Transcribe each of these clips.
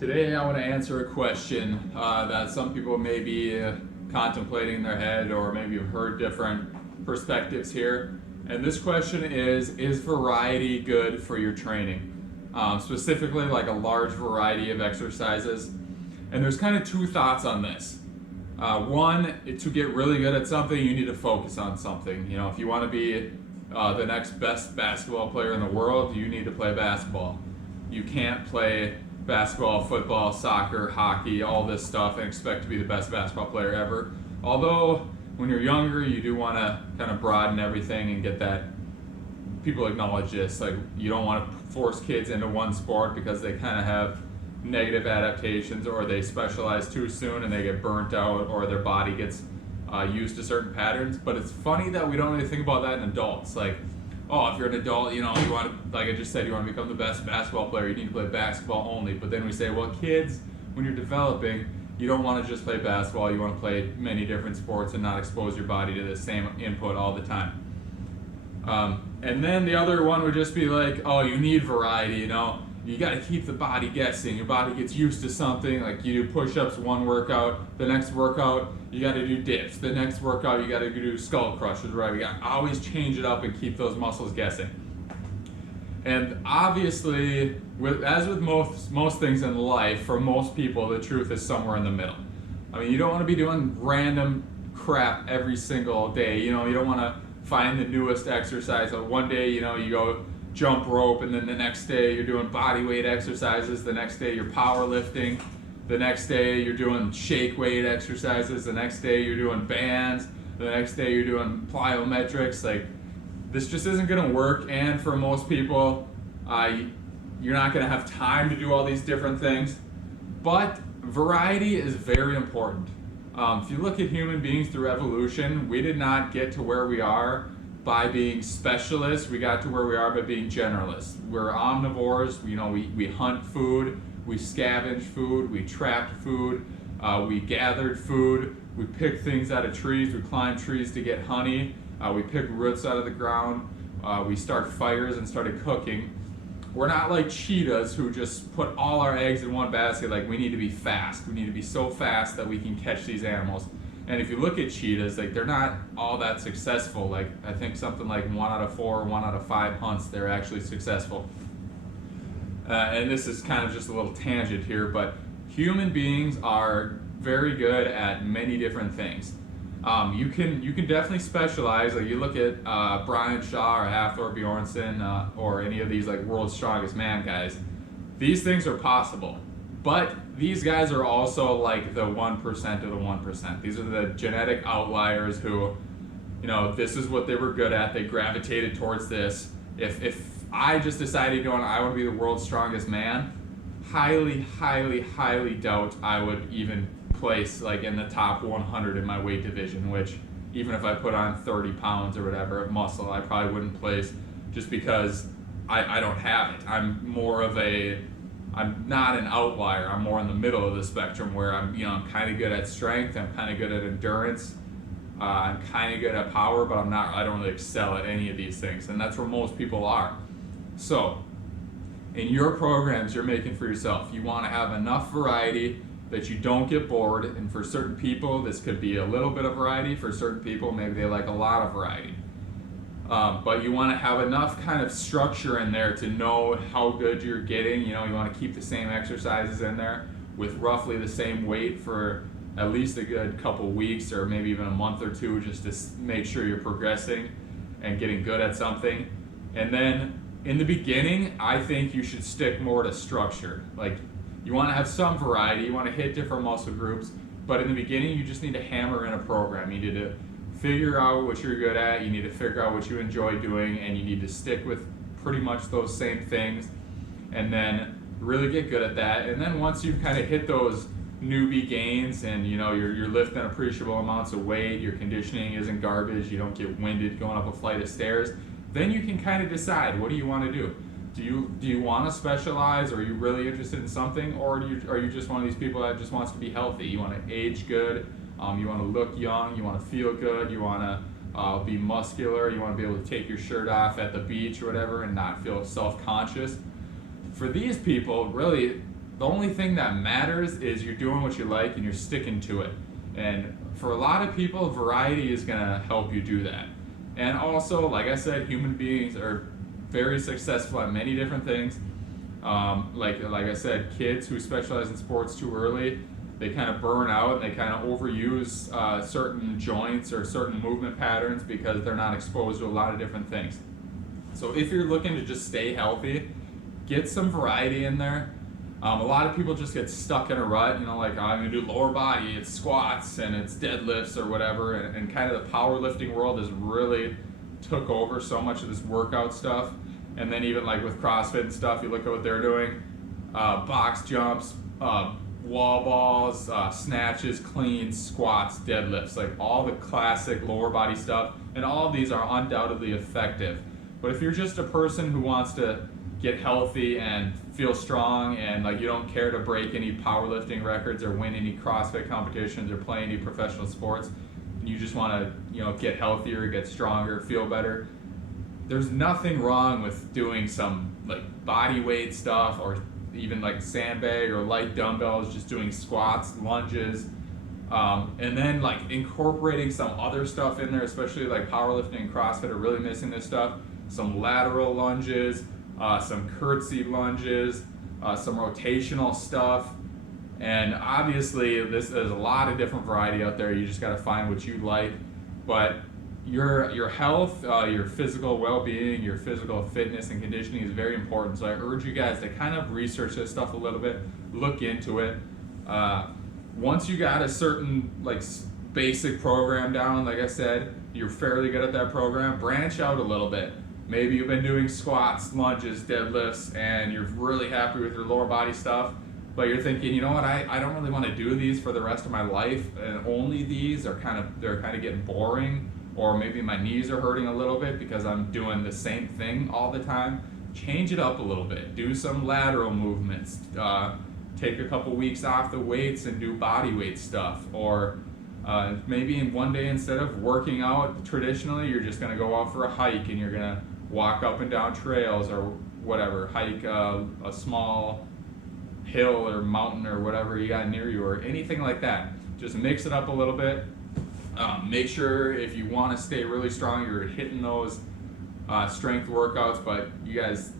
Today I want to answer a question that some people may be contemplating in their head, or maybe you've heard different perspectives here. And this question is variety good for your training? Specifically like a large variety of exercises. And there's kind of two thoughts on this. One, to get really good at something, you need to focus on something. You know, if you want to be the next best basketball player in the world, you need to play basketball. You can't play basketball, football, soccer, hockey, all this stuff and expect to be the best basketball player ever. Although when you're younger, you do want to kind of broaden everything and get that. People acknowledge this, like you don't want to force kids into one sport because they kind of have negative adaptations, or they specialize too soon and they get burnt out, or their body gets used to certain patterns. But it's funny that we don't really think about that in adults. Like, oh, if you're an adult, you know, you want to, like I just said, you want to become the best basketball player, you need to play basketball only. But then we say, well, kids, when you're developing, you don't want to just play basketball, you want to play many different sports and not expose your body to the same input all the time. And then the other one would just be like, oh, you need variety, you know, you got to keep the body guessing. Your body gets used to something, like you do push-ups one workout, the next workout you got to do dips, the next workout you got to do skull crushers, right? We got to always change it up and keep those muscles guessing. And obviously, as with most things in life, for most people, the truth is somewhere in the middle. I mean, you don't want to be doing random crap every single day. You know, you don't want to find the newest exercise. So one day, you know, you go jump rope, and then the next day you're doing body weight exercises, the next day you're powerlifting, the next day you're doing shake weight exercises, the next day you're doing bands, the next day you're doing plyometrics. Like, this just isn't going to work, and for most people you're not going to have time to do all these different things. But variety is very important. If you look at human beings through evolution, we did not get to where we are by being specialists. We got to where we are by being generalists. We're omnivores. You know, we hunt food, we scavenge food, we trapped food, we gathered food, we picked things out of trees, we climbed trees to get honey, we picked roots out of the ground, we start fires and started cooking. We're not like cheetahs who just put all our eggs in one basket. Like, we need to be fast. We need to be so fast that we can catch these animals. And if you look at cheetahs, like, they're not all that successful. Like, I think something like 1 out of 4, 1 out of 5 hunts, they're actually successful. And this is kind of just a little tangent here, but human beings are very good at many different things. You can definitely specialize. Like, you look at Brian Shaw or Hathor Bjornsson or any of these like World's Strongest Man guys. These things are possible, but these guys are also like the 1% of the 1%. These are the genetic outliers who, you know, this is what they were good at. They gravitated towards this. If I just decided going, I want to be the world's strongest man, highly doubt I would even place like in the top 100 in my weight division, which even if I put on 30 pounds or whatever of muscle, I probably wouldn't place, just because I don't have it. I'm not an outlier. I'm more in the middle of the spectrum, where I'm kind of good at strength, I'm kind of good at endurance, I'm kind of good at power, but I don't really excel at any of these things, and that's where most people are. So in your programs you're making for yourself, you want to have enough variety that you don't get bored. And for certain people, this could be a little bit of variety. For certain people, maybe they like a lot of variety. But you want to have enough kind of structure in there to know how good you're getting. You know, you want to keep the same exercises in there with roughly the same weight for at least a good couple weeks, or maybe even a month or two, just to make sure you're progressing and getting good at something. And then in the beginning, I think you should stick more to structure. Like, you want to have some variety, you want to hit different muscle groups, but in the beginning you just need to hammer in a program. You need to figure out what you're good at, you need to figure out what you enjoy doing, and you need to stick with pretty much those same things, and then really get good at that. And then once you've kind of hit those newbie gains, and you know you're lifting appreciable amounts of weight, your conditioning isn't garbage, you don't get winded going up a flight of stairs, then you can kind of decide, what do you want to do? Do you want to specialize? Are you really interested in something? Or are you just one of these people that just wants to be healthy? You want to age good, you want to look young, you want to feel good, you want to be muscular, you want to be able to take your shirt off at the beach or whatever and not feel self-conscious. For these people, really, the only thing that matters is you're doing what you like and you're sticking to it. And for a lot of people, variety is gonna help you do that. And also, like I said, human beings are very successful at many different things. Like I said, kids who specialize in sports too early, they kind of burn out and they kind of overuse certain joints or certain movement patterns because they're not exposed to a lot of different things. So if you're looking to just stay healthy, get some variety in there. A lot of people just get stuck in a rut, like I'm gonna do lower body, it's squats and it's deadlifts or whatever, and kind of the powerlifting world has really took over so much of this workout stuff. And then even like with CrossFit and stuff, you look at what they're doing, box jumps, wall balls, snatches, cleans, squats, deadlifts, like all the classic lower body stuff, and all of these are undoubtedly effective. But if you're just a person who wants to get healthy and feel strong and like you don't care to break any powerlifting records or win any CrossFit competitions or play any professional sports, and you just want to get healthier, get stronger, feel better, there's nothing wrong with doing some like body weight stuff or even like sandbag or light dumbbells, just doing squats, lunges, and then like incorporating some other stuff in there, especially like powerlifting and CrossFit are really missing this stuff. Some lateral lunges, some curtsy lunges, some rotational stuff, and obviously there's a lot of different variety out there. You just got to find what you like, but your health, your physical well-being, your physical fitness and conditioning is very important. So I urge you guys to kind of research this stuff a little bit, look into it. Once you got a certain like basic program down, like I said, you're fairly good at that program, branch out a little bit. Maybe you've been doing squats, lunges, deadlifts, and you're really happy with your lower body stuff, but you're thinking, you know what, I don't really want to do these for the rest of my life, and only these are they're kind of getting boring, or maybe my knees are hurting a little bit because I'm doing the same thing all the time. Change it up a little bit. Do some lateral movements. Take a couple weeks off the weights and do body weight stuff, or maybe in one day instead of working out traditionally, you're just going to go out for a hike and you're going to walk up and down trails or whatever, hike a small hill or mountain or whatever you got near you, or anything like that. Just mix it up a little bit. Make sure if you want to stay really strong, you're hitting those strength workouts, but you guys,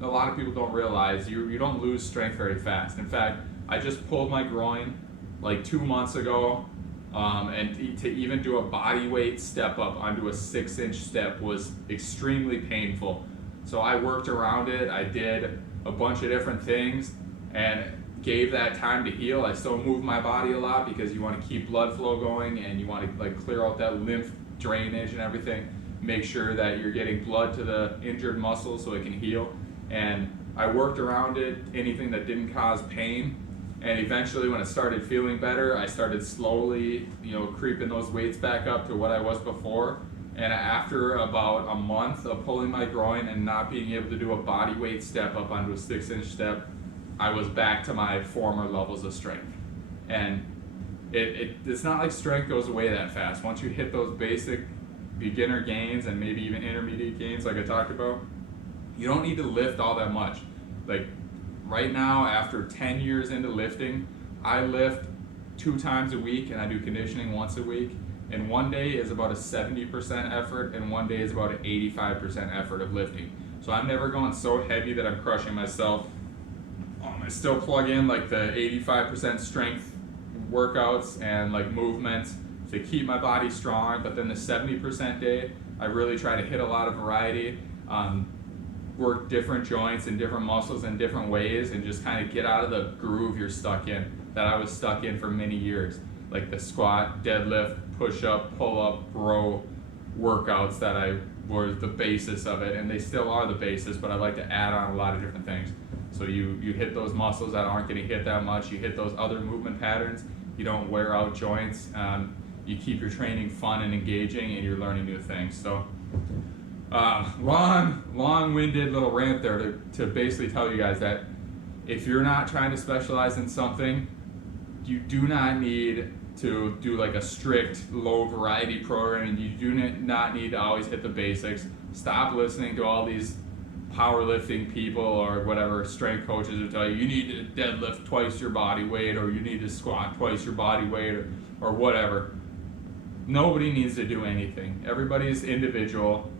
a lot of people don't realize you don't lose strength very fast. In fact, I just pulled my groin like 2 months ago, and to even do a body weight step up onto a 6-inch step was extremely painful. So I worked around it. I did a bunch of different things and gave that time to heal. I still move my body a lot because you want to keep blood flow going and you want to like clear out that lymph drainage and everything. Make sure that you're getting blood to the injured muscle so it can heal. And I worked around it, anything that didn't cause pain. And eventually when it started feeling better, I started slowly, creeping those weights back up to what I was before. And after about a month of pulling my groin and not being able to do a body weight step up onto a 6-inch step, I was back to my former levels of strength. And it's not like strength goes away that fast. Once you hit those basic beginner gains and maybe even intermediate gains like I talked about, you don't need to lift all that much. Like right now, after 10 years into lifting, I lift 2 times a week and I do conditioning once a week. And one day is about a 70% effort and one day is about an 85% effort of lifting. So I'm never going so heavy that I'm crushing myself. I still plug in like the 85% strength workouts and like movements to keep my body strong, but then the 70% day, I really try to hit a lot of variety, work different joints and different muscles in different ways, and just kind of get out of the groove you're stuck in, that I was stuck in for many years. Like the squat, deadlift, push-up, pull-up, row workouts that I were the basis of it, and they still are the basis, but I like to add on a lot of different things. So you hit those muscles that aren't getting hit that much, you hit those other movement patterns, you don't wear out joints, you keep your training fun and engaging, and you're learning new things. So long-winded little rant there to basically tell you guys that if you're not trying to specialize in something, you do not need to do like a strict low variety program, and you do not need to always hit the basics. Stop listening to all these powerlifting people or whatever strength coaches will tell you, you need to deadlift twice your body weight, or you need to squat twice your body weight, or whatever. Nobody needs to do anything. Everybody's individual.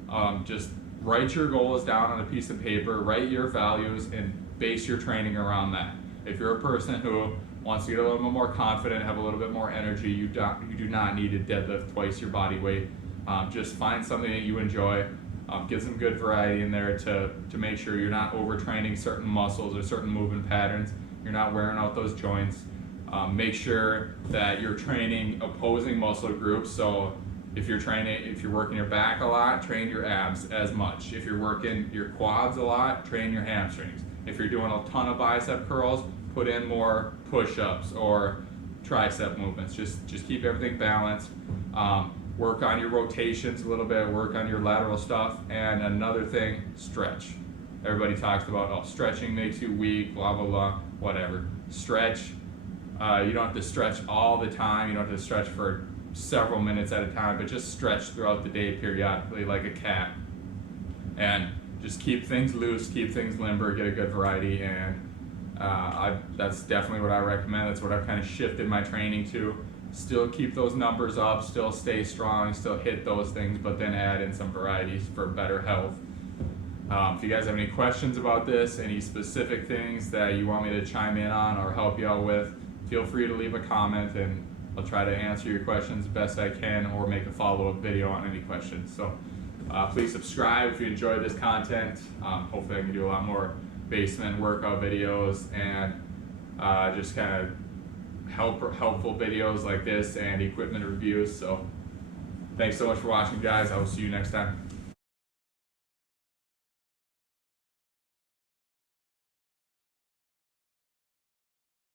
Just write your goals down on a piece of paper, write your values, and base your training around that. If you're a person who wants to get a little bit more confident, have a little bit more energy, you do not need to deadlift twice your body weight. Just find something that you enjoy. Get some good variety in there to make sure you're not overtraining certain muscles or certain movement patterns. You're not wearing out those joints. Make sure that you're training opposing muscle groups. So if you're working your back a lot, train your abs as much. If you're working your quads a lot, train your hamstrings. If you're doing a ton of bicep curls, put in more push-ups or tricep movements. Just keep everything balanced. Work on your rotations a little bit, work on your lateral stuff, and another thing, stretch. Everybody talks about, oh, stretching makes you weak, blah, blah, blah, whatever. Stretch. You don't have to stretch all the time. You don't have to stretch for several minutes at a time, but just stretch throughout the day periodically like a cat. And just keep things loose, keep things limber, get a good variety, and that's definitely what I recommend. That's what I've kind of shifted my training to. Still keep those numbers up, still stay strong, still hit those things, but then add in some varieties for better health. If you guys have any questions about this, any specific things that you want me to chime in on or help you out with, feel free to leave a comment and I'll try to answer your questions best I can or make a follow-up video on any questions. So please subscribe if you enjoy this content. Hopefully I can do a lot more basement workout videos and just kind of helpful videos like this and equipment reviews. So thanks so much for watching, guys. I will see you next time.